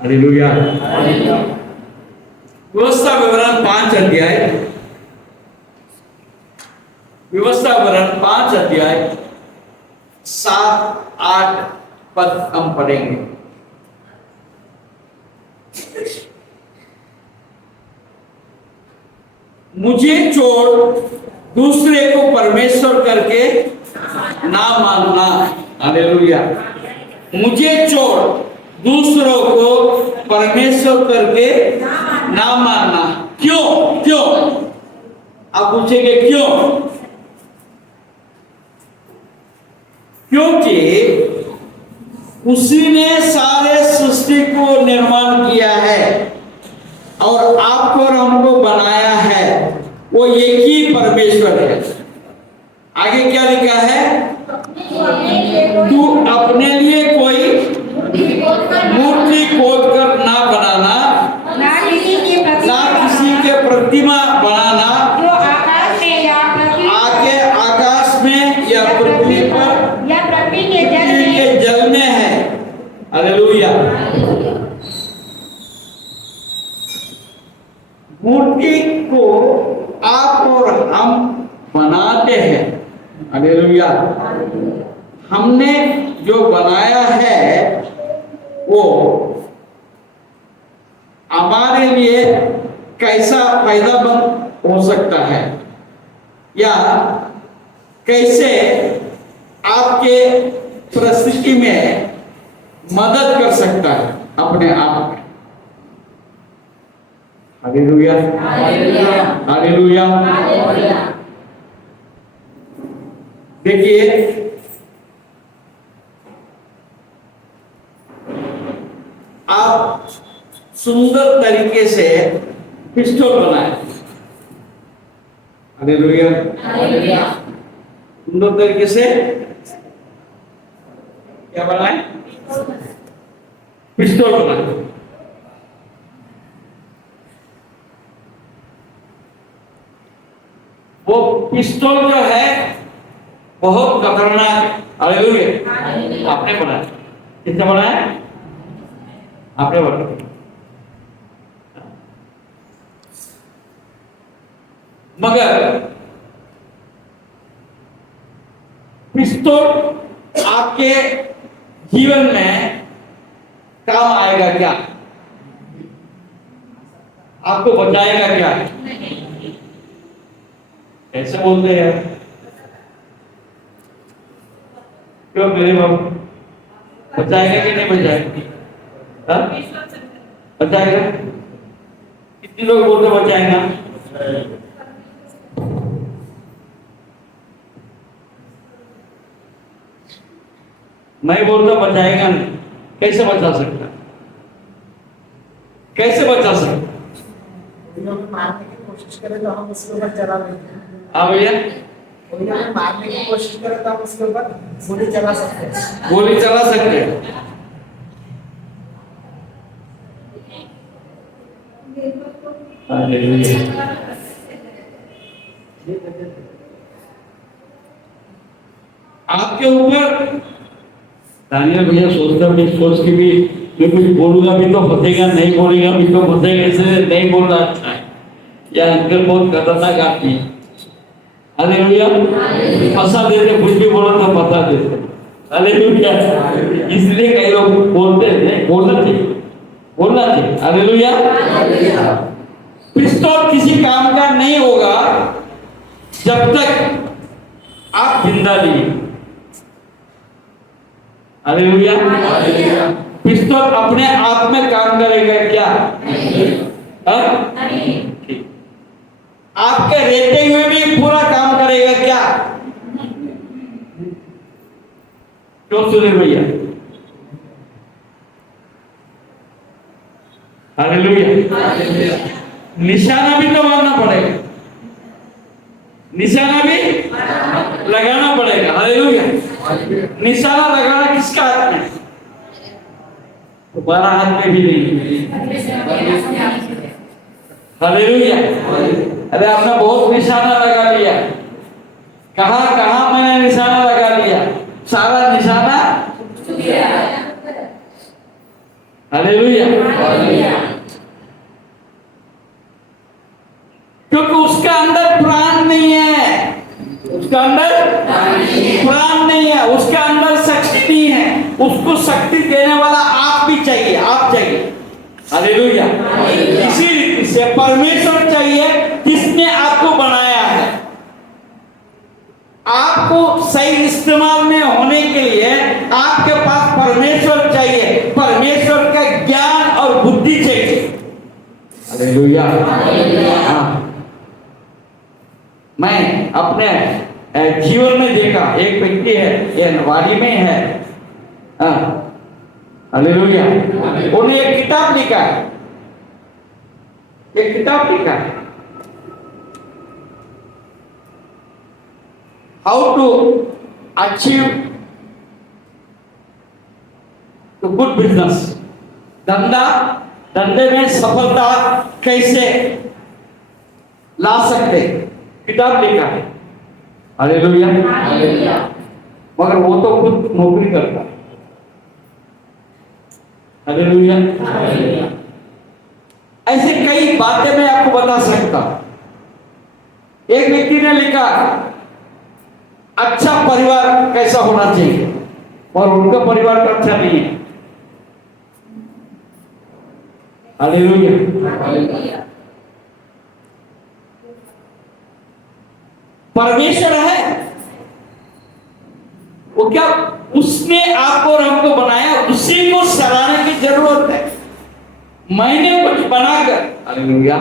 Hallelujah. व्यवस्था विवरण 5 अध्याय, व्यवस्था विवरण 5 अध्याय 7-8 पद हम पढ़ेंगे। मुझे छोड़ दूसरे को परमेश्वर करके ना मानना। हालेलुया। मुझे छोड़ दूसरों को परमेश्वर करके ना मानना। क्यों? क्यों? आप पूछेंगे क्यों? क्योंकि उसी ने सारे सृष्टि को निर्माण किया है और आपको और हमको बनाया है। वो एक ही परमेश्वर है। आगे क्या लिखा है? तू अपने लिए कोई मूर्ति खोद कर ना बनाना, ना किसी के प्रतिमा बनाना जो आकाश में या पृथ्वी आगे आकाश में या पृथ्वी पर या पृथ्वी के जल में है। हालेलुया। मूर्ति को आप और हम बनाते हैं। हालेलुया। हमने जो बनाया है वो हमारे लिए कैसा फायदेमंद हो सकता है या कैसे आपके परिस्थिति में मदद कर सकता है अपने आप में। हालेलुया। हालेलुया। देखिए, आप सुंदर तरीके से पिस्तौल बनाए। हालेलुया। सुंदर तरीके से क्या बनाए? पिस्तौल बनाए। वो पिस्तौल जो है बहुत खतरनाक है। हालेलुया। आपने बनाया? किसने बनाया? आपने बनाया। मगर पिस्तौल आपके जीवन में काम आएगा क्या? आपको बचाएगा क्या? ऐसे बोलते हैं क्यों मेरे बाबू? बचाएगा कि नहीं बचाएगा? बचाएगा? कितने लोग बोलते बचाएगा? मैं बोलता बचाएगा नहीं। कैसे बचा सकता? कैसे बचा सकता? मारने की कोशिश करें तो हम उसके ऊपर चला लेते हैं। हाँ भैया, कोई हमें मारने की कोशिश करे तो हम उसके ऊपर गोली चला सकते हैं। गोली चला सकते हैं। आपके ऊपर दानियल भैया सोचता भी सोच के भी मैं कुछ बोलूंगा भी तो फंसेगा, नहीं बोलेगा भी तो फंसेगा, इसलिए नहीं बोलना अच्छा है। या अंकल बहुत खतरनाक आदमी है। हालेलुया। फंसा देते, कुछ भी बोला तो फंसा देते। हालेलुया। इसलिए कई लोग बोलते हैं बोलना चाहिए, बोलना चाहिए। हालेलुया। पिस्तौल किसी काम का नहीं होगा जब तक आप जिंदा नहीं। हालेलुया। पिस्तौल अपने आप में काम करेगा क्या? नहीं। आपके रहते हुए भी पूरा काम करेगा क्या? क्यों सुने भैया? हालेलुया। निशाना भी तो मारना पड़ेगा, निशाना भी लगाना पड़ेगा। हालेलुया। निशाना लगाना किसका हाथ में? तुम्हारा हाथ में भी नहीं। हालेलुया। अरे आपने बहुत निशाना लगा लिया। कहां कहां मैंने निशाना लगा लिया, सारा निशाना। हालेलुया। क्योंकि उसका अंदर प्राण नहीं है, उसका अंदर प्राण नहीं है, उसका अंदर शक्ति नहीं है। उसको शक्ति देने वाला आप भी चाहिए, आप चाहिए। हालेलुया। इसी रीति से परमेश्वर चाहिए जिसने आपको बनाया है। आपको सही इस्तेमाल में होने के लिए आपके पास परमेश्वर चाहिए, परमेश्वर का ज्ञान और बुद्धि चाहिए। हालेलुया। हाँ। मैं अपने जीवन में देखा, एक व्यक्ति है, ये नवाड़ी में है, हालेलुया। उन्हें एक किताब लिखा है, एक किताब लिखा है, how to achieve good business. धंधे में सफलता कैसे ला सकते, किताब लिखा है। हालेलुया। मगर वो तो खुद नौकरी करता है। हालेलुया। ऐसे कई बातें मैं आपको बता सकता। एक व्यक्ति ने लिखा अच्छा परिवार कैसा होना चाहिए, और उनका परिवार तो अच्छा नहीं है। हालेलुया। परमेश्वर है वो, क्या उसने आपको और हमको बनाया, उसी को सराहने की जरूरत है। मैंने कुछ बनाकर, हालेलुया,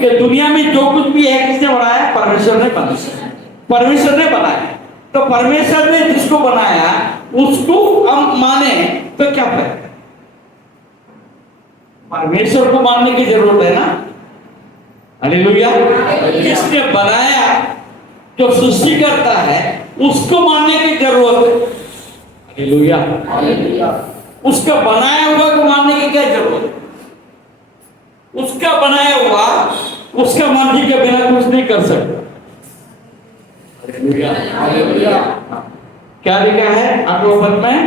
कि दुनिया में जो कुछ भी है किसने बनाया? परमेश्वर ने बनाया, परमेश्वर ने बनाया। तो परमेश्वर ने जिसको बनाया उसको हम माने तो क्या फर्क है? परमेश्वर को मानने की जरूरत है ना। हालेलुया। जिसने बनाया, जो सृष्टि करता है, उसको मानने की जरूरत है। हालेलुया। उसका बनाया हुआ को मानने की क्या जरूरत है? उसका बनाया हुआ उसका मर्जी के बिना कुछ नहीं कर सकता। हालेलुया। क्या लिखा है अक्टूबर में?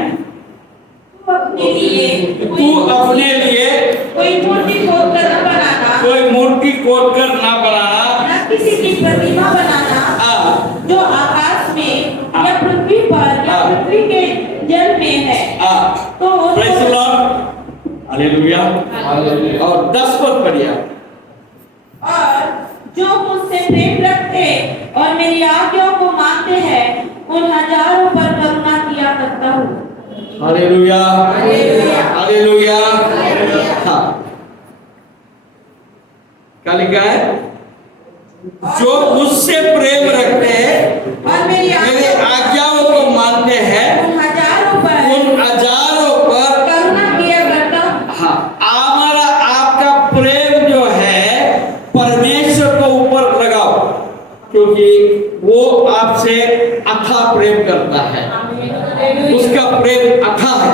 तू अपने लिए कोई मूर्ति खोदकर न बनाना, कोई मूर्ति खोदकर ना बनाना, न किसी की प्रतिमा बनाना जो आकाश में या पृथ्वी पर या पृथ्वी के जल में है। तो प्रेज़ द लॉर्ड। हालेलुया। और 10 पद पढ़िए। और जो मुझसे प्रेम रखते और मेरी आज्ञाओं को मानते हैं, उन हजारों पर करुणा किया करता हूँ। हालेलुया। हालेलुया। हाँ, क्या लिखा है? जो मुझसे प्रेम रखते हैं और मेरी आज्ञाओं को मानते हैं, उन हजारों पर करुणा किया करता हूँ। हाँ, हमारा आपका प्रेम जो है परमेश्वर को ऊपर लगाओ, क्योंकि वो आपसे अथाह प्रेम करता है। उसका प्रेम अथाह है,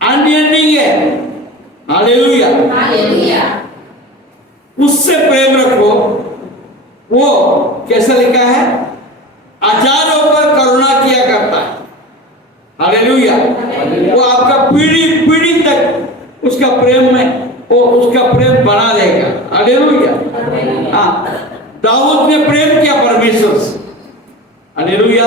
अनएंडिंग है। हालेलुया। उससे प्रेम रखो। वो कैसा लिखा है? हजारों पर करुणा किया करता है। हालेलुया। वो आपका पीढ़ी पीढ़ी तक उसका प्रेम में वो उसका प्रेम बना रहेगा। हालेलुया। हाँ, दाऊद ने प्रेम किया परमेश्वर से। हालेलुया।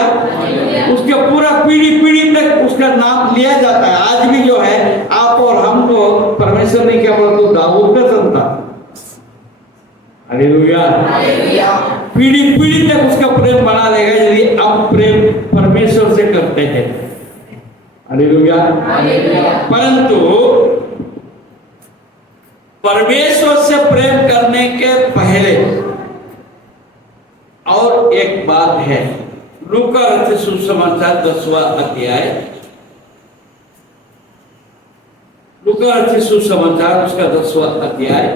उसके पूरा पीढ़ी पीढ़ी तक उसका नाम लिया जाता है। आज भी जो है आप और हम को परमेश्वर ने क्या बोला? तो दाऊद का संतान। हालेलुया। पीढ़ी पीढ़ी तक उसका प्रेम बना रहेगा यदि आप प्रेम परमेश्वर से करते हैं। हालेलुया। परंतु परमेश्वर से प्रेम करने के पहले और एक बात है। लूका रचित सुसमाचार 10वां अध्याय, लूका रचित सुसमाचार उसका 10वां अध्याय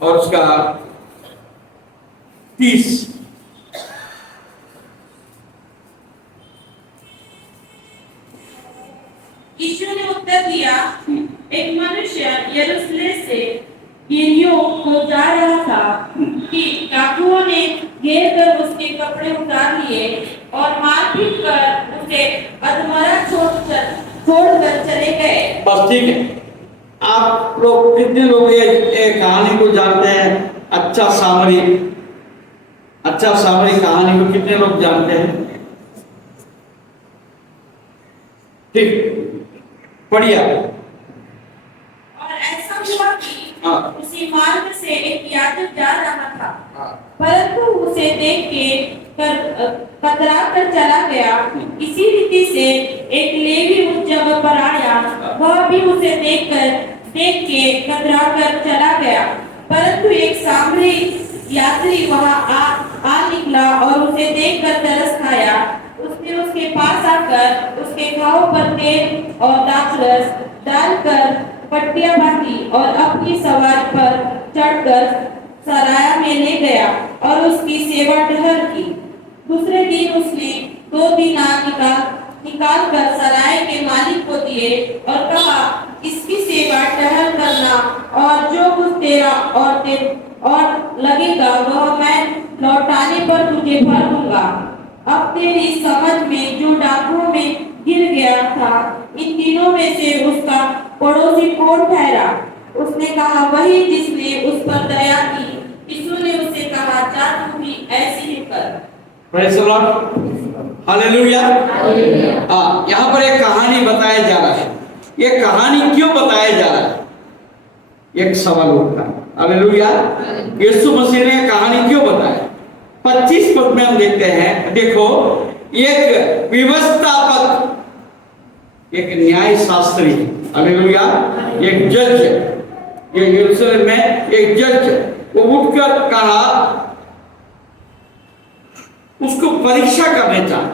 और उसका 30। यीशु ने उत्तर दिया, एक मनुष्य यरूशलेम से यरीहो को जा रहा था कि डाकुओं ने घेर कर उसके कपड़े उतार लिए और मारपीट कर उसे अधमरा छोड़कर चले गए। बस ठीक है। आप लोग कितने लोग ये कहानी को जानते हैं? अच्छा सामरी कहानी को कितने लोग जानते हैं? ठीक, बढ़िया। और ऐसा हुआ कि हाँ। उसी मार्ग से एक याजक जा रहा था, परंतु उसे देख के कतरा कर चला गया। इसी रीति से एक लेवी उस जगह पर आया, वह भी उसे देख के कतरा कर चला गया। परंतु एक सामरी यात्री वहां आ निकला और उसे देखकर तरस खाया। उसने उसके पास आकर उसके घाव पर तेल और दाखरस डालकर पट्टियां बांधी और अपनी सवारी पर चढ़कर सराया में ले गया और उसकी सेवा टहल की। दूसरे दिन उसने 2 दिनार निकाल कर सराय के मालिक को दिए और कहा, इसकी सेवा टहल करना और जो कुछ तेरा और लगेगा वह मैं लौटाने पर तुझे भर दूंगा। अब तेरी समझ में जो डाकुओं में गिर गया था, इन तीनों में से उसका पड़ोसी कौन ठहरा? उसने कहा, वही जिसने उस पर दया की। यीशु ने उससे कहा, जा तू भी ऐसे ही कर। Praise the Lord, hallelujah. हाँ, यहाँ पर एक कहानी बताया जा रहा है। ये कहानी क्यों बताया जा रहा है? एक सवाल उठता है। हालेलुया। यीशु मसीह ने कहानी क्यों बताया? 25 पद में हम देखते हैं, देखो, एक व्यवस्थापक, एक न्याय शास्त्री, हालेलुया, एक जज, ये यरूशलेम में एक जज, वो उठकर कहा, उसको परीक्षा करने चाहा।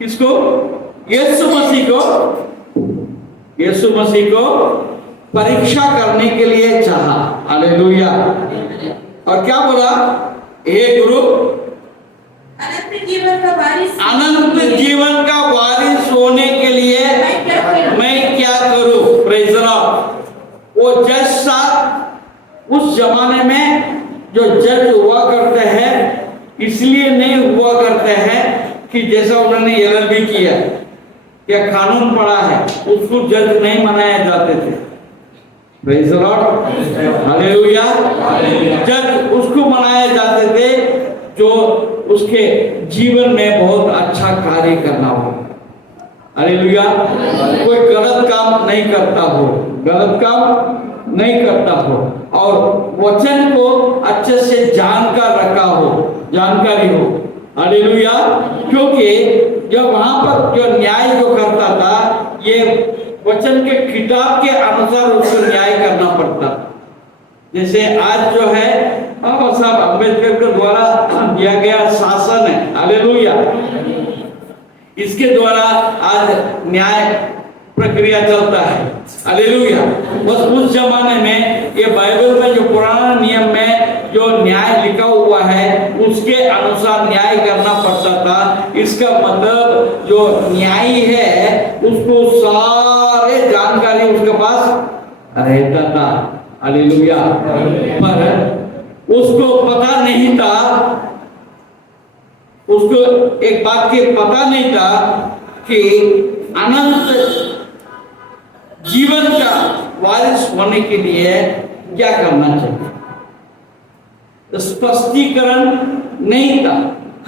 किसको? यीशु मसीह को परीक्षा करने के लिए चाहा। हालेलुया। और क्या बोला? हे गुरु, अनंत जीवन का वारिस होने के लिए मैं क्या करूं? Praise the Lord. वो जज साहब उस जमाने में जो जज हुआ करते हैं, इसलिए नहीं हुआ करते हैं कि जैसा उन्होंने LLB किया या कानून पढ़ा है, उसको जज नहीं बनाए जाते थे। Praise the Lord, hallelujah. जज उसको बनाए जाते थे जो उसके जीवन में बहुत अच्छा कार्य करना हो। हालेलुया। कोई गलत काम नहीं करता हो और वचन को अच्छे से जानकारी हो। हालेलुया। क्योंकि जब वहां पर जो न्याय जो करता था, ये वचन के किताब के अनुसार उसको न्याय करना पड़ता था। जैसे आज जो है बाबा साहब अम्बेडकर के द्वारा दिया गया शासन है, हालेलुया, इसके द्वारा आज न्याय प्रक्रिया चलता है। हालेलुया। बस उस जमाने में ये बाइबल में जो पुराना नियम में जो न्याय लिखा हुआ है, उसके अनुसार न्याय करना पड़ता था। इसका मतलब जो न्यायी है उसको सारे जानकारी उसके पास रहता था। हालेलुया। पर उसको पता नहीं था, उसको एक बात की पता नहीं था कि अनंत जीवन का वारिस होने के लिए क्या करना चाहिए। स्पष्टीकरण नहीं था,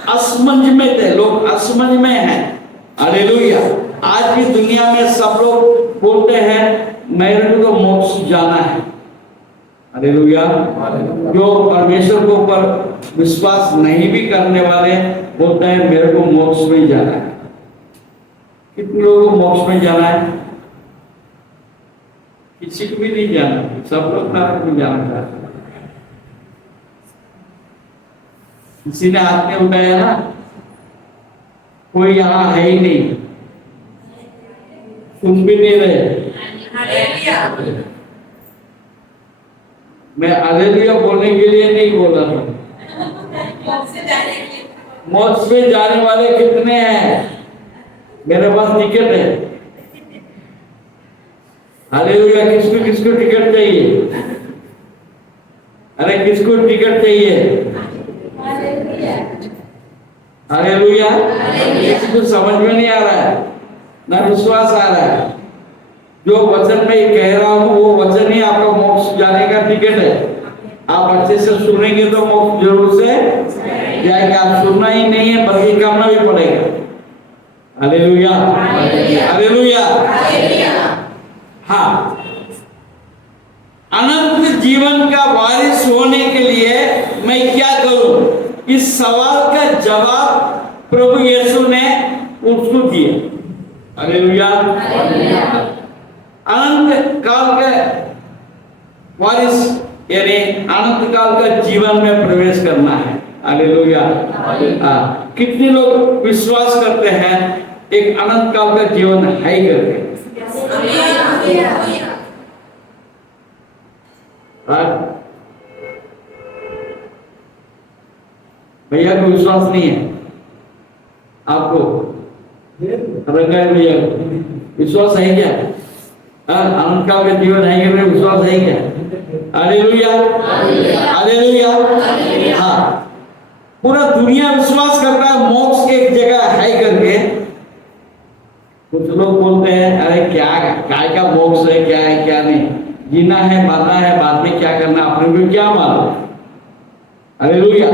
असमंज में थे लोग, असमंज में हैं। हालेलुया। आज की दुनिया में सब लोग बोलते हैं मेरे को तो मोक्ष जाना है। हालेलुया। जो परमेश्वर के ऊपर विश्वास नहीं भी करने वाले बोलते हैं मेरे को मोक्ष में जाना है। कितने लोगों को मोक्ष में जाना है? किसी को भी नहीं जाना, सब लोग नरक में जाना चाहते हैं। किसी ने हाथ में उठाया ना, कोई यहाँ है ही नहीं, सुन भी नहीं रहे। मैं हालेलुया बोलने के लिए नहीं बोला था। मोक्ष में जाने वाले कितने हैं? मेरे पास टिकट है। हालेलुया। किसको किसको टिकट चाहिए? अरे किसको टिकट चाहिए? हालेलुया। किसी को समझ में नहीं आ रहा है, ना विश्वास आ रहा है। जो वचन मैं कह रहा हूँ वो वचन ही आपका मोक्ष जाने का टिकट है। आप अच्छे से सुनेंगे तो मोक्ष जरूर से जाएगा। आप सुनना ही नहीं है बल्कि करना भी पड़ेगा। Hallelujah, hallelujah. हाँ, अनंत जीवन का वारिस होने के लिए मैं क्या करूं? इस सवाल का जवाब प्रभु यीशु ने उसको दिया। हालेलुया। अनंत काल का वारिस यानी अनंत काल का जीवन में प्रवेश करना है। हालेलुया। कितने लोग विश्वास करते हैं एक अनंत काल का जीवन है करके? भैया को विश्वास नहीं है, आपको भैया विश्वास है क्या? अनंत काल का जीवन है क्या? विश्वास है क्या? Hallelujah, hallelujah. हाँ, पूरा दुनिया विश्वास करता है मोक्ष एक जगह है करके। कुछ लोग बोलते हैं अरे क्या काय का मोक्ष है, क्या है क्या नहीं, जीना है मरना है, बाद में क्या करना अपने को क्या मालूम। हालेलुया।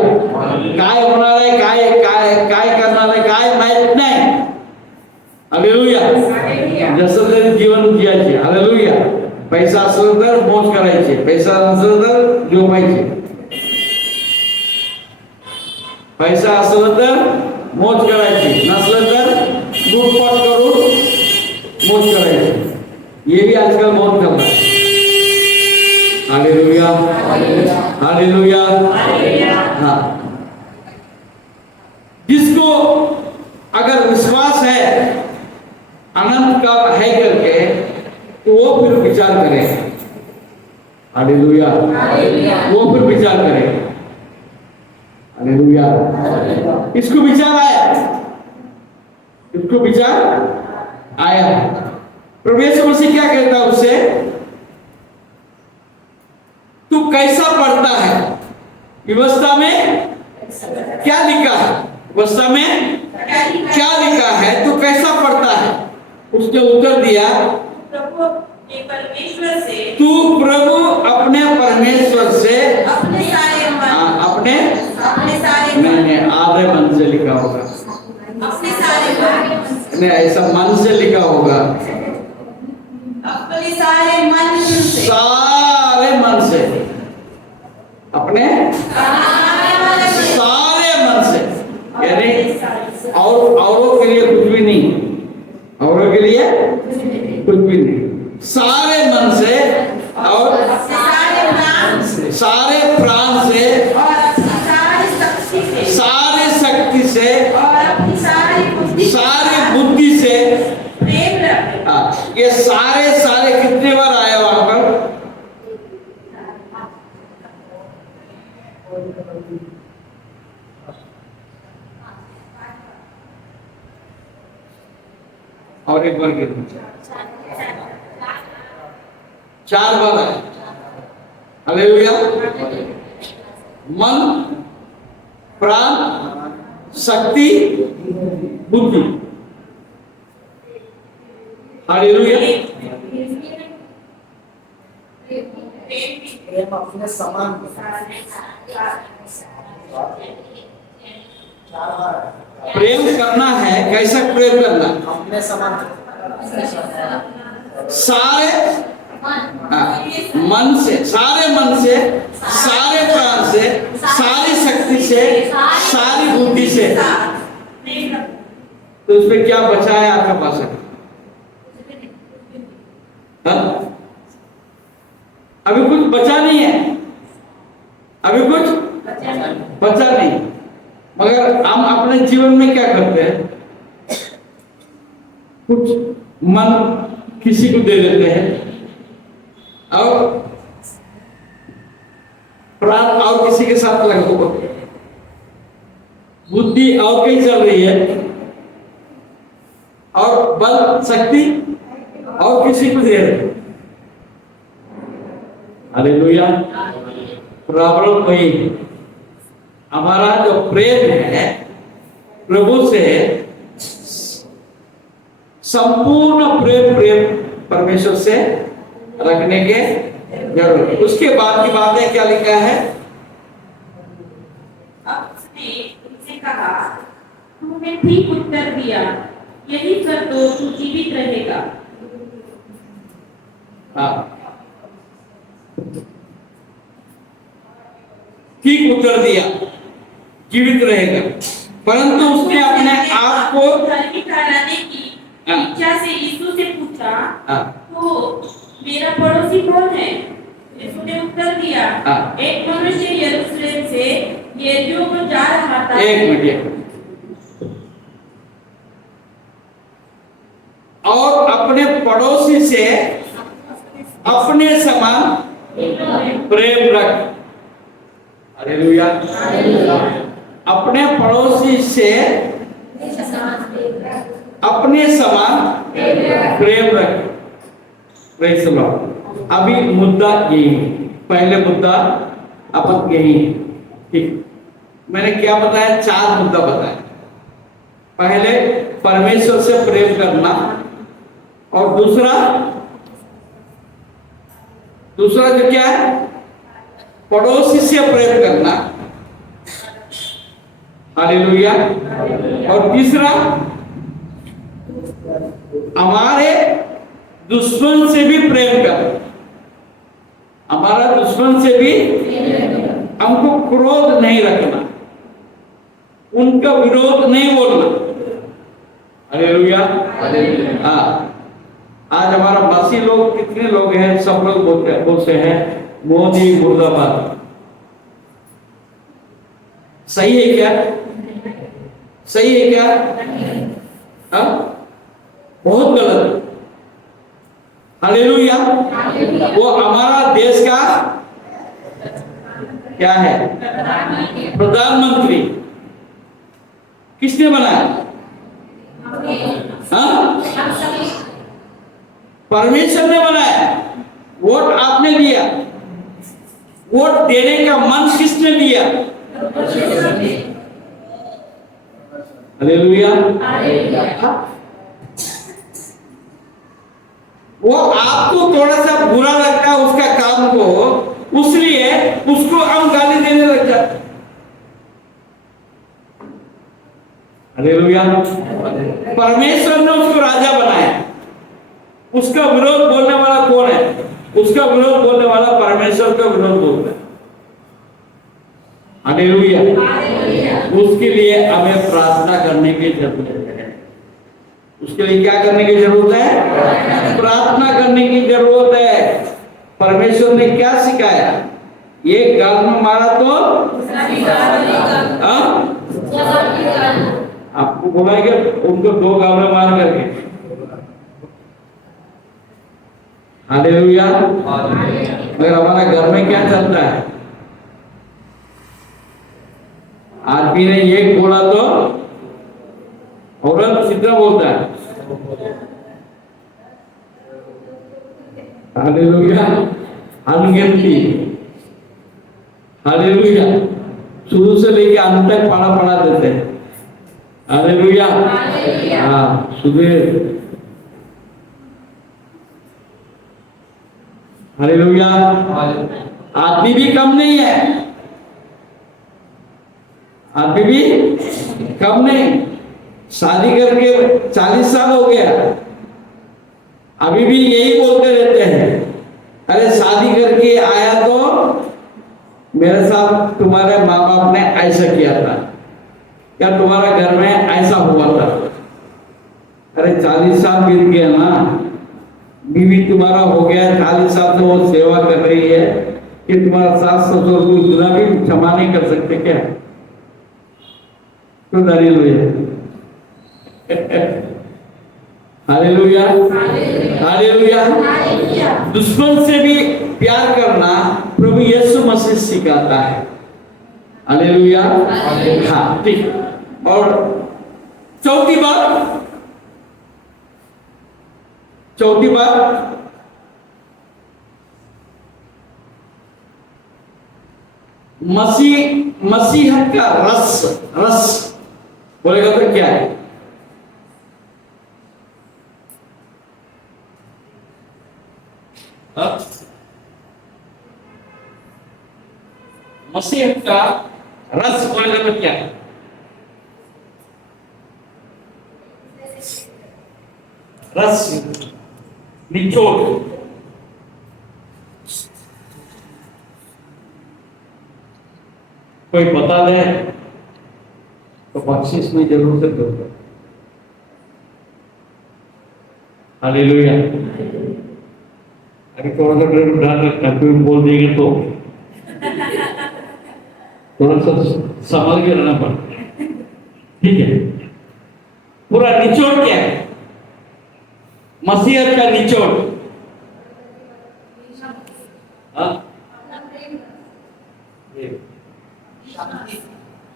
काय होणार है, काय काय काय करणार है, काय माहित नाही। हालेलुया। जसं तरी जीवन जियायचे। हालेलुया। पैसा असलं तर मोज करायचे, पैसा नसलं तर झोपायचे। पैसा असलं तर मोज करायचे, नसलं तर लूटपाट करून मोज करायचे। ये भी आजकल बहुत कर रहा है। Hallelujah, hallelujah. हाँ, जिसको अगर विश्वास है अनंत का है करके तो वो फिर विचार करेगा। हालेलुया, वो फिर विचार करेगा। हालेलुया। इसको विचार आया, इसको विचार आया। प्रभु यीशु मसीह क्या कहता है उससे? तू कैसा पढ़ता है? व्यवस्था में क्या लिखा है? व्यवस्था में क्या लिखा है? तू कैसा पढ़ता है? उसने उत्तर दिया, प्रभु अपने परमेश्वर से, तू प्रभु अपने परमेश्वर से अपने सारे मन, अपने सारे नहीं आधे मन से लिखा होगा, अपने सारे मन, नहीं ऐसा मन से लिखा होगा, अपने सारे मन से, सारे मन से, अपने सारे मन से, यानी औरों के लिए कुछ भी नहीं, औरों के लिए कुछ भी नहीं, सारे मन से और सारे प्राण से और सारी शक्ति से, सारे शक्ति से और अपनी सारी बुद्धि से प्रेम रखें। ये सारे सारे कितने बार आए वहां पर? और एक बार कितने? 4 बार आए। हालेलुया। मन, प्राण, शक्ति, बुद्धि। हालेलुया। प्रेम अपने समान प्रेम करना है, कैसा प्रेम करना? अपने समान सारे मन से, सारे मन से, सारे प्राण से, सारी शक्ति से, सारी बुद्धि से। तो उसमें क्या बचा है आपके पास? अभी कुछ बचा नहीं है, अभी कुछ बचा नहीं। मगर हम अपने जीवन में क्या करते हैं? कुछ मन किसी को दे देते हैं और प्राण और किसी के साथ लगा हुआ, बुद्धि और कहीं चल रही है और बल शक्ति और किसी को दे रहे। हालेलुया। प्रॉब्लम वही, हमारा जो प्रेम है प्रभु से संपूर्ण प्रेम परमेश्वर से रखने के जरूरत। उसके बाद की बातें क्या लिखा है? अब उसने उनसे कहा, तूने ठीक उत्तर दिया, यही कर दो, तू जीवित रहेगा। हाँ, ठीक उत्तर दिया, जीवित रहेगा। परंतु उसने अपने आप को धर्मी ठहराने की इच्छा से यीशु से पूछा, तो मेरा पड़ोसी कौन है? यीशु ने उत्तर दिया, एक मनुष्य यरूशलेम से यरीहो को जा रहा था। एक मिनट। और अपने पड़ोसी से अपने समान प्रेम रख। हालेलुया। अपने पड़ोसी से अपने समान प्रेम रख। Praise the Lord. अभी मुद्दा यही है, पहले मुद्दा अपन यही है। ठीक, मैंने क्या बताया? 4 मुद्दा बताया। पहले परमेश्वर से प्रेम करना, और दूसरा जो क्या है? पड़ोसी से प्रेम करना। हालेलुया। और तीसरा, हमारे दुश्मन से भी प्रेम कर। हमारा दुश्मन से भी हमको क्रोध नहीं रखना, उनका विरोध नहीं बोलना। हालेलुया। हाँ, आज हमारा मसीह लोग कितने लोग हैं? सब लोग बोलते हैं मोदी मुर्दाबाद। सही है क्या? सही है क्या? हाँ, बहुत गलत। हालेलुया। वो हमारा देश का क्या है? प्रधानमंत्री। किसने बनाया? हाँ, परमेश्वर ने बनाया। वोट आपने दिया। वोट देने का मन किसने दिया? हालेलुया। वो आपको थोड़ा सा बुरा लगता है उसका काम को, उसलिए उसको हम गाली देने लग जाते। हालेलुया। परमेश्वर ने उसको राजा बनाया। उसका विरोध बोलने वाला कौन है? उसका विरोध बोलने वाला परमेश्वर का विरोध बोलता है। हालेलुया। उसके लिए हमें प्रार्थना करने की जरूरत है। उसके लिए क्या करने की जरूरत है? प्रार्थना करने की जरूरत है। परमेश्वर ने क्या सिखाया? एक गाल में मारा तो आपको बोला कि उनको 2 गाल में मार करके। हालेलुया। मगर हमारा घर में क्या चलता है? आदमी ने एक बोला तो औरत कितना बोलता है? हालेलुया। अनगिनती। हालेलुया। शुरू से लेके अंत तक पढ़ा देते हैं। हालेलुया। हाँ, सुबह। हालेलुया। आदमी भी कम नहीं है, आदमी भी कम नहीं। शादी करके 40 साल हो गया, अभी भी यही बोलते रहते हैं, अरे शादी करके आया तो मेरे साथ तुम्हारे माँ बाप ने ऐसा किया था, क्या तुम्हारा घर में ऐसा हुआ था। अरे 40 साल बीत गया ना, बीवी तुम्हारा हो गया 40 साल से वो सेवा कर रही है कि तुम्हारा सास ससुर को इतना भी क्षमा नहीं कर सकते क्या? तो हालेलुया। हालेलुया। दुश्मन से भी प्यार करना प्रभु यीशु मसीह सिखाता है। हालेलुया। हाँ, ठीक। और चौथी बात मसीहत का रस बोलेगा तो क्या है? हाँ? मसीह का रस बोलेगा तो क्या है? रस, निचोड़। कोई बता दे तो बख्शिश में जरूर से दो। हालेलुया। अभी थोड़ा सा डर डर लगता है, कोई बोल देंगे तो थोड़ा सा संभल के रहना पड़ता है। ठीक है, पूरा निचोड़ क्या है? मसीहत का निचोड़। हाँ?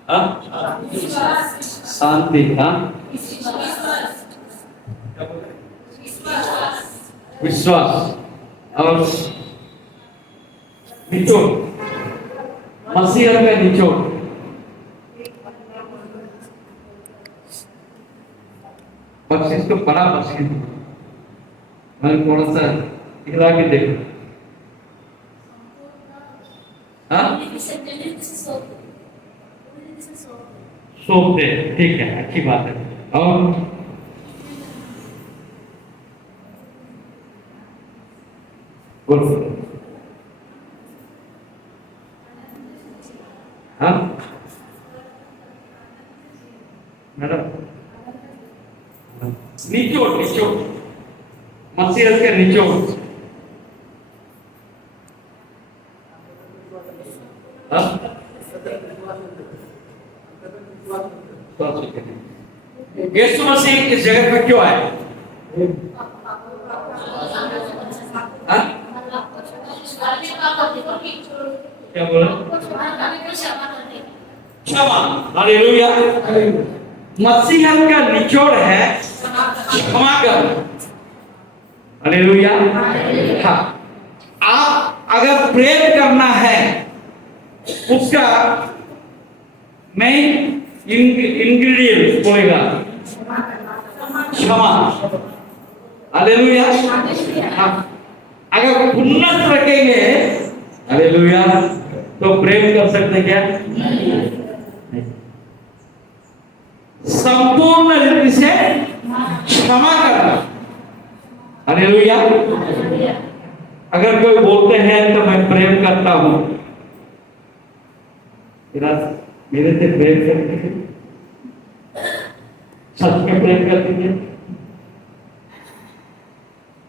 हाँ? शांति। हाँ? विश्वास और निचोड़, मसीहत का निचोड़। बख्शिश तो बड़ा बख्शिश, मैं थोड़ा सा हिला के देखो। हाँ? सौंप दे, ठीक है, अच्छी बात है। और बोलो। हाँ मैडम, निचोड़, निचोड़, मसीहत का निचोड़। हाँ? यीशु मसीह इस जगत में क्यों आए? हाँ? क्या बोला? क्षमा। हालेलुया। मसीहत का निचोड़ है क्षमा करना। हालेलुया। हाँ, आप अगर प्रेम करना है, उसका मेन इंग्रेडिएंट बोलेगा क्षमा। हालेलुया। हाँ, अगर उन्नत रखेंगे हालेलुया तो प्रेम कर सकते क्या? संपूर्ण रीति से क्षमा करना। हालेलुया। अगर कोई बोलते हैं तो मैं प्रेम करता हूं, मेरे से प्रेम करते हैं, सच में प्रेम करते हैं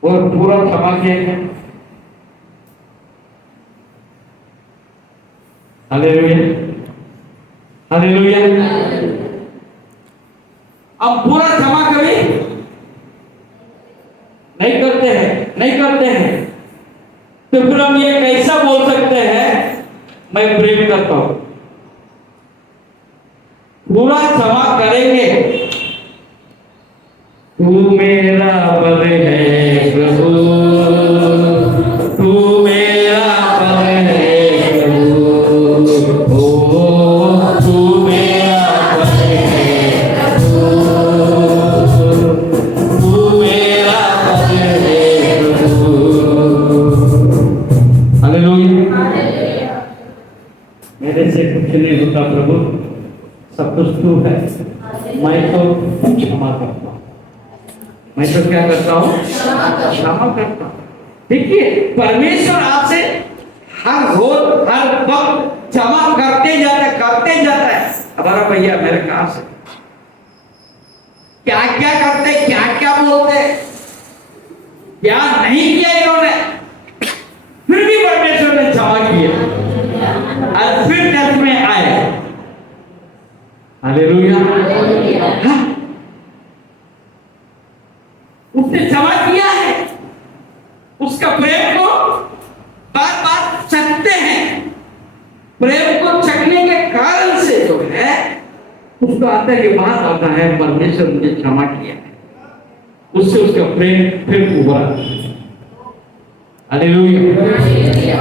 और पूरा क्षमा किया है। हालेलुया। हालेलुया। अब पूरा क्षमा कभी नहीं करते हैं, नहीं करते हैं, तो फिर हम ये कैसा बोल सकते हैं मैं प्रेम करता हूं? पूरा क्षमा करेंगे। तू मेरा बर है प्रभु, तू मेरा बर है प्रभु, ओ तू मेरा बर है प्रभु, तू मेरा बर है प्रभु। हालेलुया। मेरे से कुछ नहीं होता प्रभु, सब कुछ तू है। मैं तो क्षमा करता हूँ, मैं तो क्या करता हूँ? क्षमा करता हूँ। देखिए, परमेश्वर आपसे हर रोज हर वक्त क्षमा करते जाता है। हमारा भैया मेरे कहां से क्या क्या करते, क्या क्या बोलते, क्या नहीं किया इन्होंने, फिर भी परमेश्वर ने क्षमा किया और फिर चर्च में आए। हालेलुया। हाँ? उसने क्षमा किया है, उसका प्रेम को बार बार चखते हैं। प्रेम को चखने के कारण से जो है उसको आता है, बात आता है परमेश्वर मुझे क्षमा किया है, उससे उसका प्रेम फिर उभरा। हालेलुया।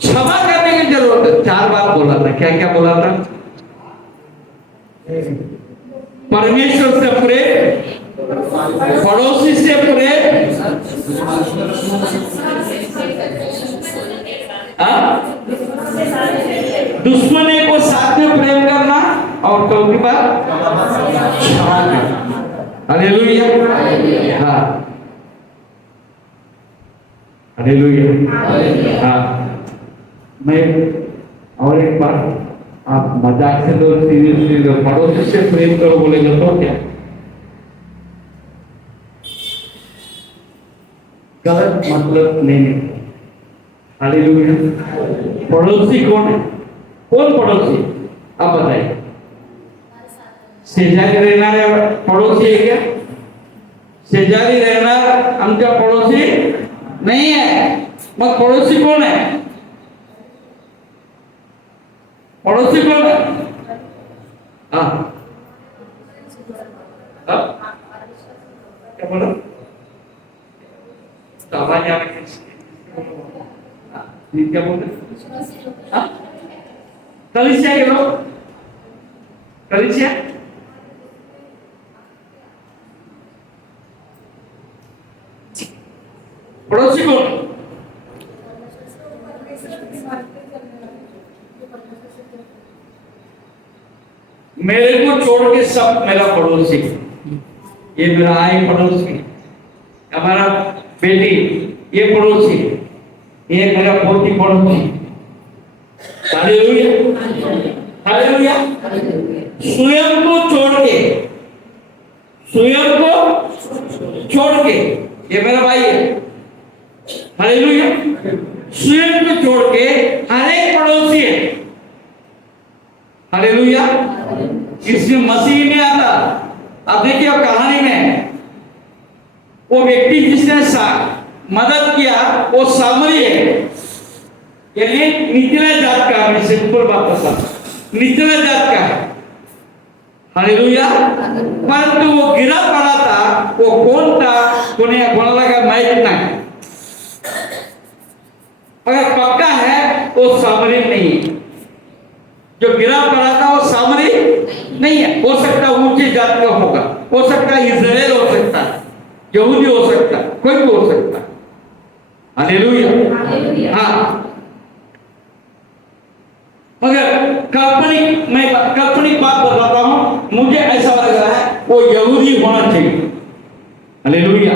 क्षमा करने की जरूरत है। 4 बार बोला था, क्या क्या बोला था? परमेश्वर से प्रेम, पड़ोसी से प्रेम, दुश्मन को साथ में प्रेम करना, और चौथी बात क्षमा करना। हालेलुया। हाँ, हालेलुया। हाँ, मैं और एक बार, आप मजाक से लो, सीरियसली लो, पड़ोसी से प्रेम करो बोलेगा तो क्या गलत मतलब नहीं। हालेलुया। पड़ोसी कौन है? कौन पड़ोसी? आप बताइए। शेजारी रहना पड़ोसी है क्या? शेजारी रहना आमचा पड़ोसी नहीं है। मग पड़ोसी कौन है? पड़ोसी कौन है? हाँ, क्या बोलो? आवाज आ रही है। क्या बोलते? कलीसिया के लोग, कलीसिया पड़ोसी कौन? मेरे को छोड़ के सब मेरा पड़ोसी। ये मेरा आई पड़ोसी, हमारा बेटी ये पड़ोसी, ये मेरा पोती पड़ोसी। Hallelujah, hallelujah. स्वयं को छोड़ के, स्वयं को छोड़ के, ये मेरा भाई है। हालेलुया। स्वयं को छोड़ के हर एक पड़ोसी है। हालेलुया। इसमें मसीह में आता। अब देखिए, अब कहानी में वो व्यक्ति जिसने मदद किया वो सामरी है, यानी निचले जात का। मैं सिंपल बात बताता, निचले जात का है। हालेलुया। परंतु वो गिरा पड़ा था, वो कौन था? कोणाला का माहित नाही। अगर पक्का है वो सामरी नहीं है। जो गिरा पड़ा था वो सामरी नहीं है। हो सकता ऊंची जात का होगा, हो सकता इजराइल हो सकता है, यहूदी हो सकता, कोई भी हो सकता। हालेलुया। हाँ, मगर काल्पनिक, मैं काल्पनिक बात बताता हूं, मुझे ऐसा लग रहा है वो यहूदी होना चाहिए। हालेलुया।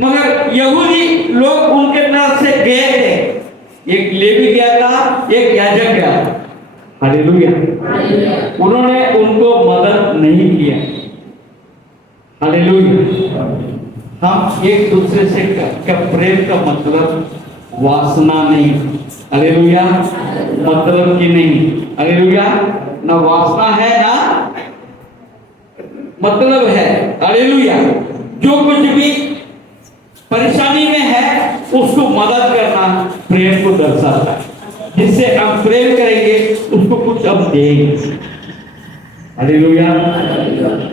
मगर यहूदी लोग उनके तरफ से गए थे। एक लेवी गया था, एक याजक गया था। हालेलुया। उन्होंने उनको मदद नहीं किया। हालेलुया। हम एक दूसरे से का प्रेम का मतलब वासना नहीं। हालेलुया। मतलब की नहीं। हालेलुया। ना वासना है ना मतलब है। हालेलुया। जो कुछ भी परेशानी में है उसको मदद करना प्रेम को दर्शाता है। जिससे हम प्रेम करेंगे उसको कुछ हम देंगे। हालेलुया।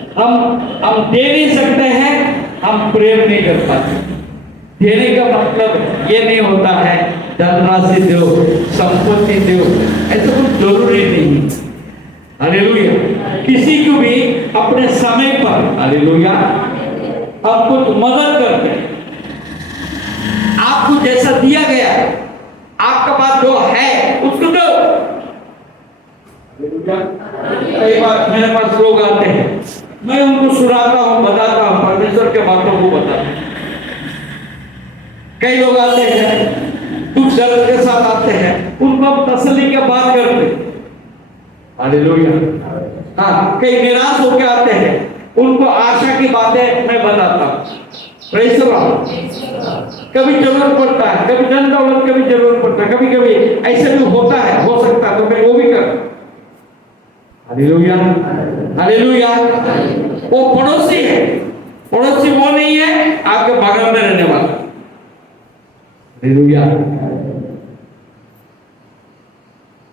हम दे नहीं सकते हैं, हम प्रेम नहीं कर पाते। देने का मतलब ये नहीं होता है धनराशि दो, संपत्ति दो, ऐसा कुछ जरूरी नहीं। हालेलुया। किसी को भी अपने समय पर, हालेलुया, हम कुछ मदद करते हैं। आपको जैसा दिया गया, आपका पास जो है उसको दो। कई बार मेरे पास लोग आते हैं, मैं उनको सुनाता हूँ, बताता हूँ, परमेश्वर के बातों को बताता हूँ। कई लोग आते हैं कुछ दर्द के साथ आते हैं, उनको हम तसल्ली की बात करते हैं। हालेलुया। हाँ, कई निराश होकर आते हैं, उनको आशा की बातें मैं बताता हूँ। Praise the Lord. कभी जरूरत पड़ता है, कभी धन दौलत कभी जरूरत पड़ता है, कभी कभी ऐसे भी होता है, हो सकता है तो मैं वो भी कर। Hallelujah, hallelujah. वो पड़ोसी है, पड़ोसी वो नहीं है आपके बगल में रहने वाला। हालेलुया।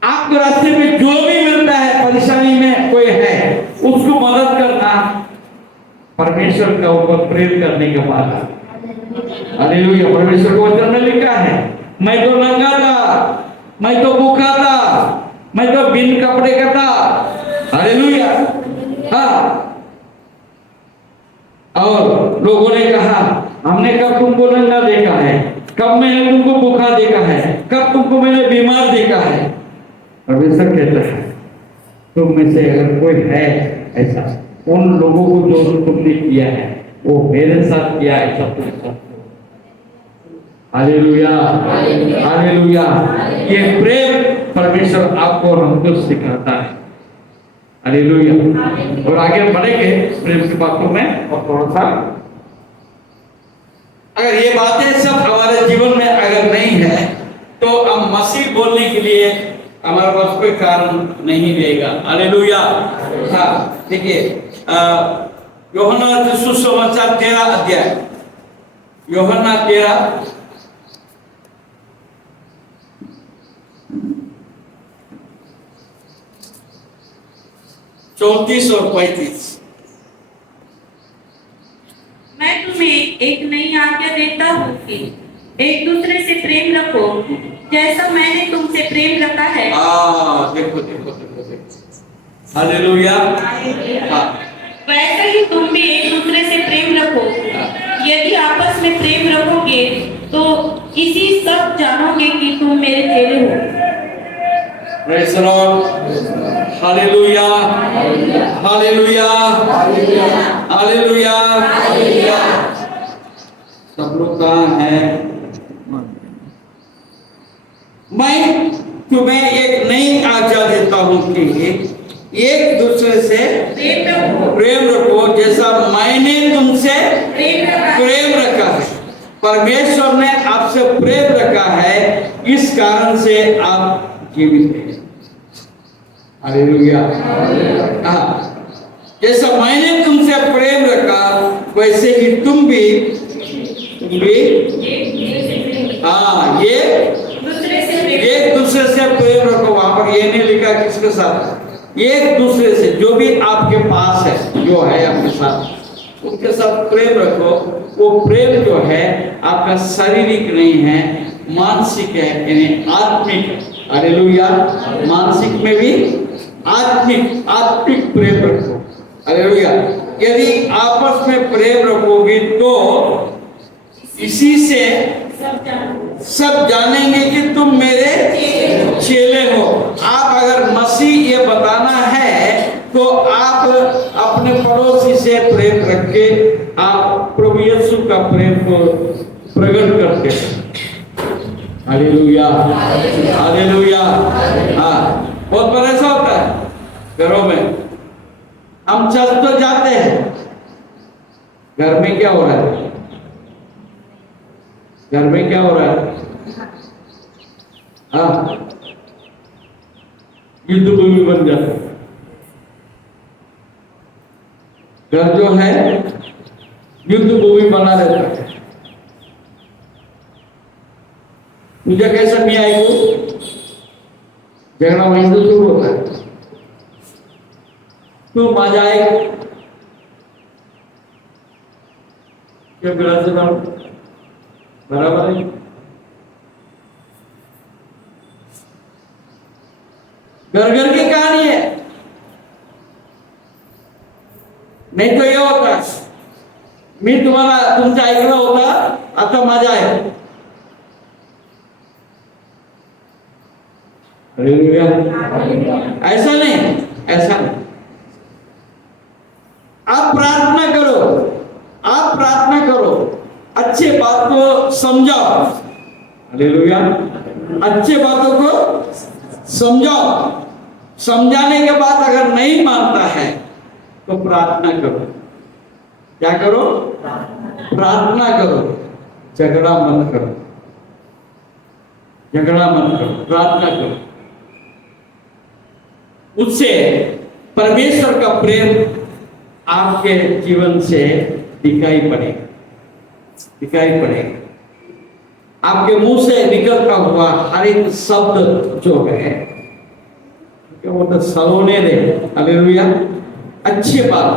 आपको रास्ते में जो भी मिलता है, परेशानी में कोई है, उसको मदद करना परमेश्वर का ऊपर प्रेम करने के बाद। हालेलुया। परमेश्वर के वचन में लिखा है, मैं तो नंगा था, मैं तो भूखा था, मैं तो बिन कपड़े का था। हालेलुया। हाँ, और लोगों ने कहा हमने कब तुमको नंगा देखा है, कब मैंने तुमको भूखा देखा है, कब तुमको मैंने बीमार देखा है। परमेश्वर कहता है तुम में से अगर कोई है ऐसा, उन लोगों को जो तुमने किया है वो मेरे साथ किया है, सब तुम साथ। Hallelujah, hallelujah. ये प्रेम परमेश्वर आपको और हमको सिखाता है। हालेलुया। और आगे बढ़ेंगे प्रेम की बातों में और थोड़ा सा, अगर ये बातें सब हमारे जीवन में अगर नहीं है तो हम मसीह बोलने के लिए हमारे पास कोई कारण नहीं रहेगा। हालेलुया। हाँ, देखिए यूहन्ना सुसमाचार 13 अध्याय, यूहन्ना 13 34 और 35। मैं तुम्हें एक नई आज्ञा देता हूँ कि एक दूसरे से प्रेम रखो, जैसा मैंने तुमसे प्रेम रखा है। देखो देखो देखो देखो। हालेलुया। हाँ, वैसे ही तुम भी एक दूसरे से प्रेम रखो। यदि आपस में प्रेम रखोगे तो इसी सब जानोगे कि तुम मेरे चेले हो। Praise the Lord. Hallelujah, hallelujah, hallelujah. सब लोग कहाँ हैं? मैं तुम्हें एक नई आज्ञा देता हूँ कि एक दूसरे से प्रेम रखो, जैसा मैंने तुमसे प्रेम रखा है। परमेश्वर ने आपसे प्रेम रखा है, इस कारण से आप जीवित हैं। हालेलुया। जैसा मैंने तुमसे प्रेम रखा वैसे ही तुम भी हाँ, ये एक दूसरे से प्रेम रखो। वहां पर ये नहीं लिखा किसके साथ, एक दूसरे से, जो भी आपके पास है, जो है आपके साथ, उनके साथ प्रेम रखो। वो प्रेम जो है आपका शारीरिक नहीं है, मानसिक है, यानी आत्मिक। हालेलुया। मानसिक में भी आत्मिक प्रेम रखो। हालेलुया। यदि आपस में प्रेम रखोगे तो इसी से सब जानेंगे कि तुम मेरे चेले हो। आप अगर मसीह ये बताना है तो आप अपने पड़ोसी से प्रेम रख के आप प्रभु यीशु का प्रेम को प्रकट करते हैं। Hallelujah, hallelujah. हाँ, बहुत बार ऐसा होता है घरों में, हम चल तो जाते हैं, घर में क्या हो रहा है, घर में क्या हो रहा है? हाँ, युद्ध भूमि बन जाता है। घर जो है युद्ध भूमि बना रहता है। मुझे कैसा नहीं आई को झगड़ा वहीं से शुरू होता है। तू मजा आए क्यों गिरा से बराबर है। घर घर की कहानी है, नहीं तो ये होता मी तुम्हाला तुमचं ऐकलं होता, आता माझा आहे। ऐसा नहीं, ऐसा नहीं। आप प्रार्थना करो, आप प्रार्थना करो, अच्छे बात को समझाओ। हालेलुया। अच्छे बातों को समझाओ। समझाने के बाद अगर नहीं मानता है तो प्रार्थना करो। क्या करो? प्रार्थना करो। झगड़ा मत करो, झगड़ा मत करो, प्रार्थना करो। उससे परमेश्वर का प्रेम आपके जीवन से दिखाई पड़ेगा, दिखाई पड़ेगा। आपके मुंह से निकलता हुआ हर एक शब्द जो है क्या बोलते सलोने दे। हालेलुया। अच्छी बात,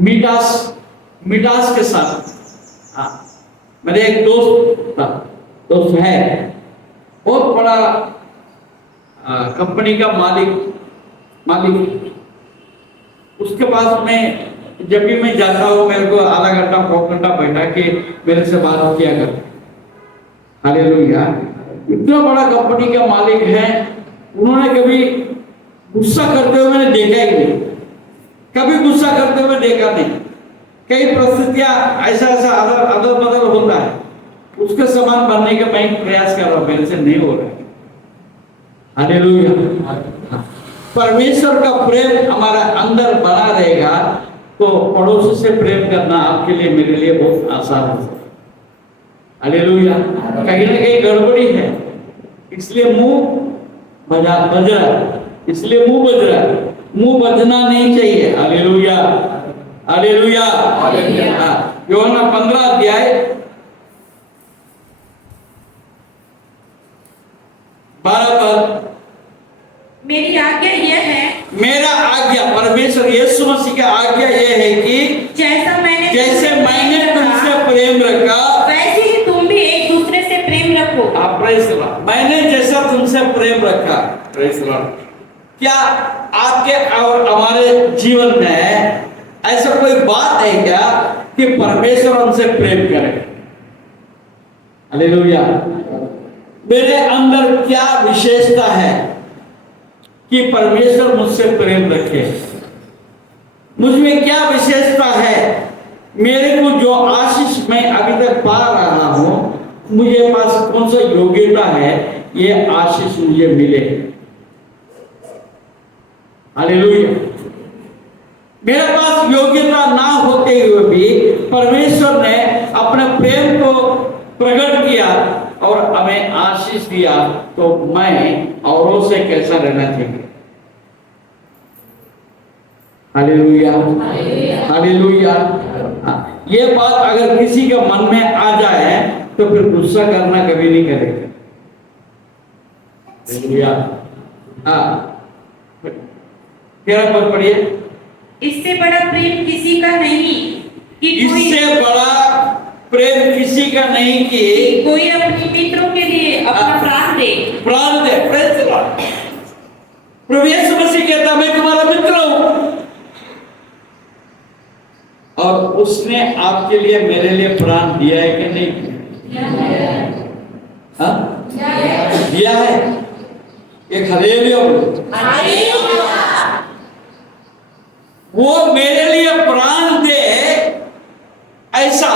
मिठास के साथ। हाँ, मेरे एक दोस्त है, बहुत बड़ा कंपनी का मालिक उसके पास मैं जब भी मैं जाता हूँ मेरे को आधा घंटा 4 घंटा बैठा के मेरे से बात किया कर। हालेलुया। इतना बड़ा कंपनी का मालिक है, उन्होंने कभी गुस्सा करते हुए मैंने देखा ही नहीं, कभी गुस्सा करते हुए देखा नहीं। कई परिस्थितियां ऐसा ऐसा अदल बदल होता है, उसके समान बनने का मैं प्रयास कर रहा हूं, मेरे से नहीं हो रहा है। हालेलुया। परमेश्वर का प्रेम हमारा अंदर बना रहेगा तो पड़ोसी से प्रेम करना आपके लिए मेरे लिए बहुत आसान है। हालेलुया। कहीं ना कहीं गड़बड़ी है, इसलिए मुंह बज रहा है, इसलिए मुंह बज रहा है। मुंह बजना नहीं चाहिए। Hallelujah, hallelujah. यूहन्ना 15 अध्याय 12 पद। मेरी आज्ञा यह है, मेरा आज्ञा, परमेश्वर यीशु मसीह का आज्ञा यह है कि जैसे मैंने तुमसे प्रेम रखा वैसे ही तुम भी एक दूसरे से प्रेम रखो। Praise Lord. मैंने जैसा तुमसे प्रेम रखा, प्रेज लॉर्ड। क्या आपके और हमारे जीवन में ऐसा कोई बात है क्या कि परमेश्वर हमसे प्रेम करे? हालेलुया। मेरे अंदर क्या विशेषता है कि परमेश्वर मुझसे प्रेम रखे? मुझ में क्या विशेषता है? मेरे को जो आशीष मैं अभी तक पा रहा हूं, मुझे पास कौन सा योग्यता है ये आशीष मुझे मिले? हालेलुया। मेरे पास योग्यता ना होते हुए भी परमेश्वर ने अपने प्रेम को प्रकट किया और हमें आशीष दिया, तो मैं औरों से कैसा रहना चाहिए? Hallelujah, hallelujah. ये बात अगर किसी के मन में आ जाए तो फिर गुस्सा करना कभी नहीं करेगा। हालेलुया। तेरा पद पढ़िए। इससे बड़ा प्रेम किसी का नहीं कि इससे बड़ा प्रेम किसी का नहीं कि कोई अपने मित्रों के लिए अपना प्राण दे। प्राण दे। Praise the Lord. प्रभु यीशु मसीह कहता मैं तुम्हारा मित्र हूं, और उसने आपके लिए मेरे लिए प्राण दिया है कि नहीं? दिया है। एक हालेलुया। वो मेरे लिए प्राण दे, ऐसा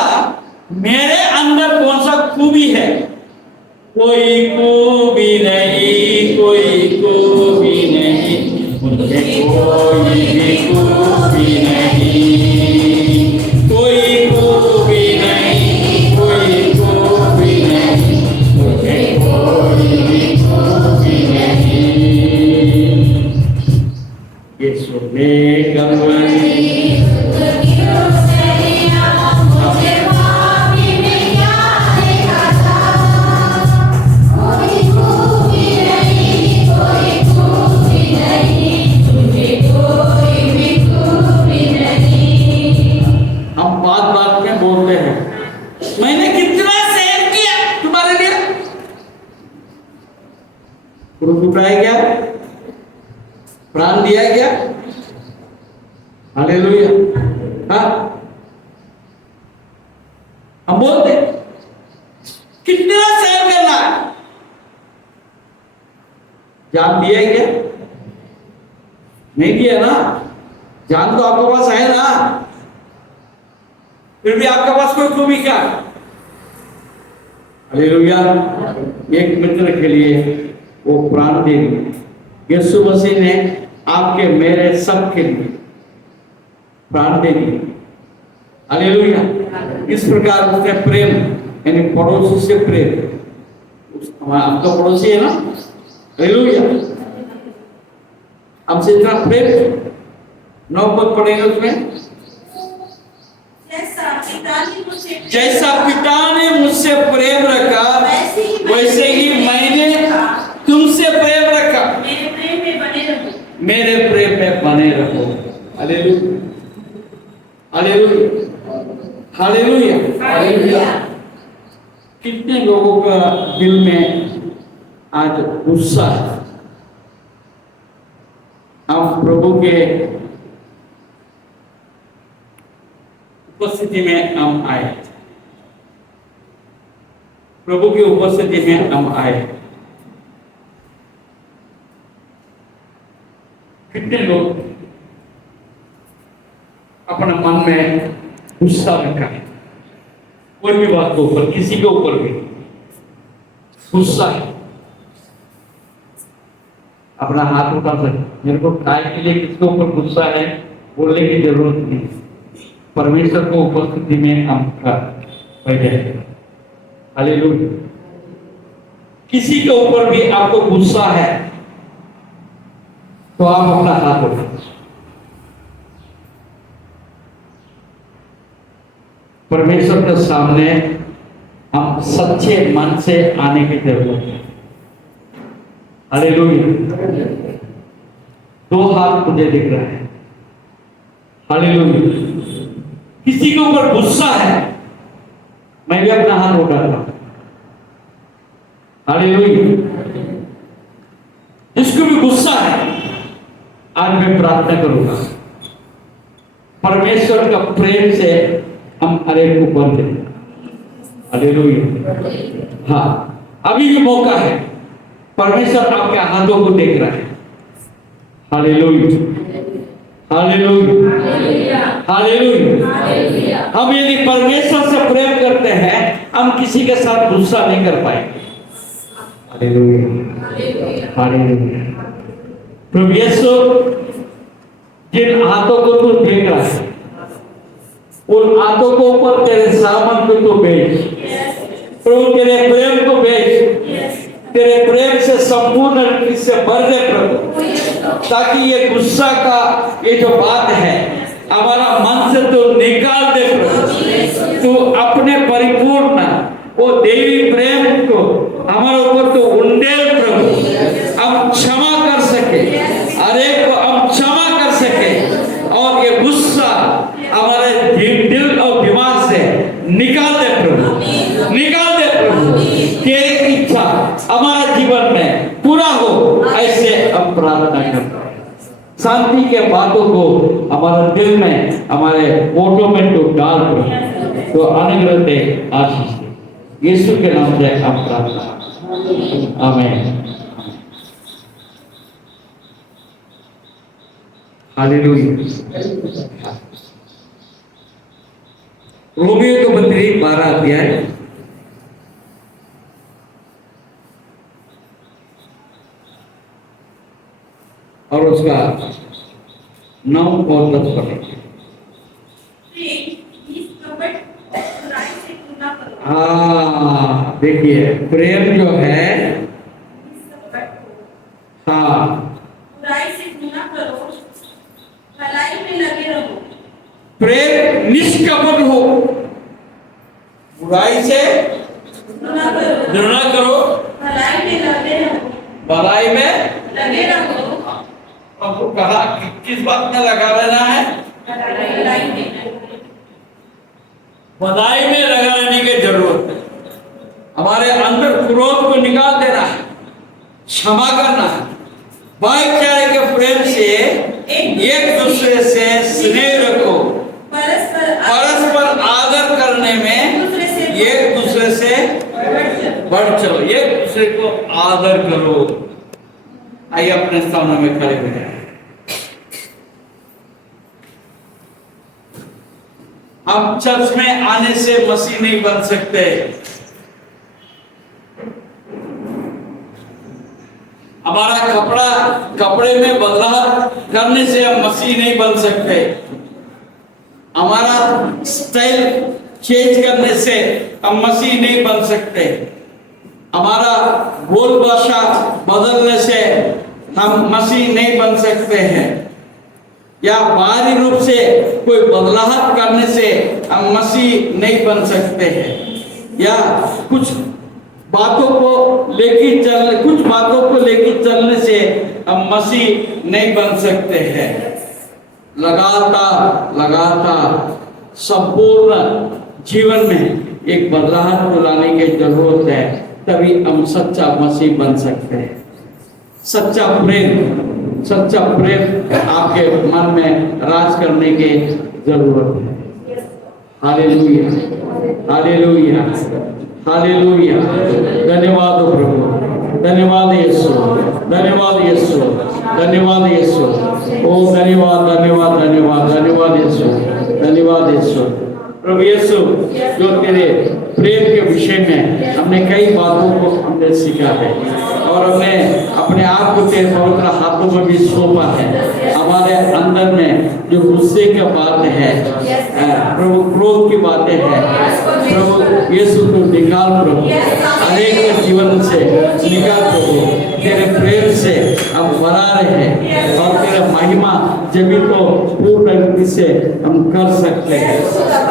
मेरे अंदर कौन सा खूबी है? कोई खूबी नहीं, कोई खूबी नहीं, मुझे कोई भी खूबी नहीं, कोई खूबी नहीं, कोई खूबी नहीं, मुझे कोई भी खूबी नहीं। यीशु ने उठाया गया, प्राण दिया गया। हालेलुया। हाँ, हम बोलते कितना सहन करना है? जान दिया ही क्या? नहीं दिया ना। जान तो आपके पास है ना, फिर भी आपके पास कोई खूबी क्या? हालेलुया। एक मित्र के लिए वो प्राण दे दिए। यीशु मसीह ने आपके मेरे सब के लिए प्राण दे दिए। हालेलुया। इस प्रकार उसने प्रेम, यानी पड़ोसी से प्रेम, हमारा आपका पड़ोसी है ना। हालेलुया। हमसे इतना प्रेम, 9 पद पढ़ेंगे उसमें। जैसा पिता ने मुझसे प्रेम रखा वैसे ही मैंने तुमसे प्रेम रखा। मेरे प्रेम में बने रहो। मेरे प्रेम में बने रहो। Hallelujah, hallelujah, hallelujah, hallelujah. कितने लोगों का दिल में आज गुस्सा है? हम प्रभु के उपस्थिति में हम आए, प्रभु की उपस्थिति में हम आए। कितने लोग अपने मन में गुस्सा रखा है, कोई भी बात के ऊपर, किसी के ऊपर भी गुस्सा है। अपना हाथ उठा सकते, मेरे को काय के लिए किसके ऊपर गुस्सा है बोलने की जरूरत नहीं, परमेश्वर को उपस्थिति में हम बैठे। हालेलुया। किसी के ऊपर भी आपको गुस्सा है तो आप अपना हाथ उठा, परमेश्वर के सामने हम सच्चे मन से आने की जरूरत है। हालेलुया। दो हाथ मुझे दिख रहे हैं। हालेलुया। किसी के ऊपर गुस्सा है, मैं भी अपना हाथ उठाता हूं। हालेलुया। जिसको भी गुस्सा है, आज मैं प्रार्थना करूंगा परमेश्वर का प्रेम से हम हर एक को भर दें। हालेलुया। हाँ, अभी भी मौका है, परमेश्वर आपके हाथों को देख रहा है। हालेलुया। हालेलुया। हालेलुया। हम यदि परमेश्वर से प्रेम करते हैं, हम किसी के साथ गुस्सा नहीं कर पाएंगे। हालेलुया। हालेलुया। प्रभु यीशु, जिन हाथों को तू देख रहा है, उन हाथों को ऊपर तेरे सामन को तू भेज। प्रभु तेरे प्रेम को भेज, तेरे प्रेम से संपूर्ण रीति से भर दे प्रभु, ताकि ये गुस्सा का ये जो बात है हमारा मन से तो निकाल दे प्रभु। तू अपने परिपूर्ण वो देवी प्रेम को हमारे ऊपर तो उंडेल प्रभु, हम क्षमा कर सके, हर एक को हम क्षमा कर सके, और ये गुस्सा हमारे दिल और दिमाग से निकाल दे प्रभु, निकाल दे प्रभु। तेरी इच्छा हमारे जीवन में पूरा हो, ऐसे हम प्रार्थना करते हैं। शांति के बातों को हमारे दिल में, हमारे ओठों में तो डाल दो, तो अनुग्रह दे, आशीष दे। यीशु के नाम से हम प्रार्थना। आमीन। हालेलुया। रोमियो के पत्री 12 अध्याय और उसका 9 और 10 पढ़ेंगे। हाँ, देखिए प्रेम जो है, हाँ, बुराई से घृणा करो, भलाई में लगे रहो। प्रेम निष्कपट हो, बुराई से घृणा करो, भलाई में लगे रहो, भलाई में लगे रहो। आपको कहा कि किस बात में लगा रहना है? भलाई में, भलाई में लगा रहने की जरूरत है। हमारे अंदर क्रोध को निकाल देना है, क्षमा करना है, भाईचारे के प्रेम से एक दूसरे से स्नेह रखो, परस्पर आदर करने में एक दूसरे से बढ़ चलो, एक दूसरे को आदर करो। आइए अपने स्थानों में खड़े हो जाए। हम चर्च में आने से मसीह नहीं बन सकते, हमारा कपड़े में बदलाव करने से हम मसीह नहीं बन सकते, हमारा स्टाइल चेंज करने से हम मसीह नहीं बन सकते, हमारा बोल भाषा बदलने से हम मसीह नहीं बन सकते हैं, या बाहरी रूप से कोई बदलाव करने से हम मसीह नहीं बन सकते हैं, या कुछ बातों को लेके चलने से हम मसीह नहीं बन सकते हैं। लगातार संपूर्ण जीवन में एक बदलाव को लाने की जरूरत है, तभी हम सच्चा मसीह बन सकते हैं। सच्चा प्रेम आपके मन में राज करने की जरूरत है। Hallelujah, hallelujah, hallelujah. धन्यवाद हो प्रभु, धन्यवाद यीशु, धन्यवाद यीशु, धन्यवाद यीशु। ओ धन्यवाद, धन्यवाद, धन्यवाद, धन्यवाद यीशु, धन्यवाद यीशु। प्रभु यीशु, जो तेरे प्रेम के विषय में हमने कई बातों को हमने सीखा है और हमने अपने आप को तेरे पवित्र हाथों में भी सौंपा है। हमारे अंदर में जो गुस्से की बात है, प्रभु क्रोध की बातें हैं, प्रभु यीशु को निकाल प्रभु, अनेक के जीवन से निकाल प्रभु। तेरे प्रेम से हम भरा रहे हैं और तेरे महिमा जब तो पूर्ण रीति से हम कर सकते हैं।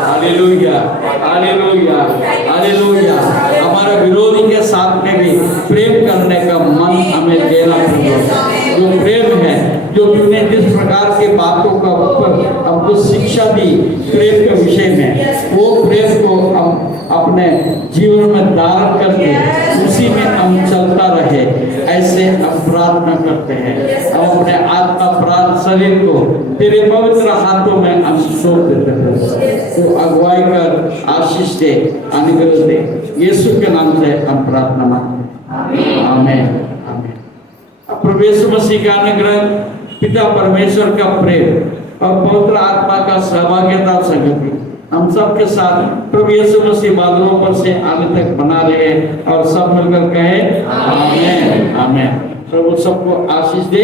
Hallelujah, hallelujah, hallelujah. हमारा विरोधी के साथ में भी प्रेम करने का मन हमें देना प्रभु। जो प्रेम है, जो तूने जिस प्रकार के बातों का ऊपर हमको शिक्षा दी प्रेम के विषय में, वो प्रेम को हम अपने जीवन में धारण करके उसी में हम चलता रहे, ऐसे हम प्रार्थना करते हैं। हम अपने आत्मा प्राण शरीर को तेरे पवित्र हाथों में हम सौंप देते हैं। तो अगुवाई कर, आशीष दे, अनुग्रह दे, यीशु के नाम से हम प्रार्थना मांगते हैं। आमीन, आमीन। प्रभु यीशु मसीह का अनुग्रह, पिता परमेश्वर का प्रेम और पवित्र आत्मा का सहभागिता संगति हम सब के साथ प्रभु यीशु मसीह बादलों पर से आने तक बना रहे और सब मिलकर कहे आमीन, आमीन। प्रभु सबको आशीष दे।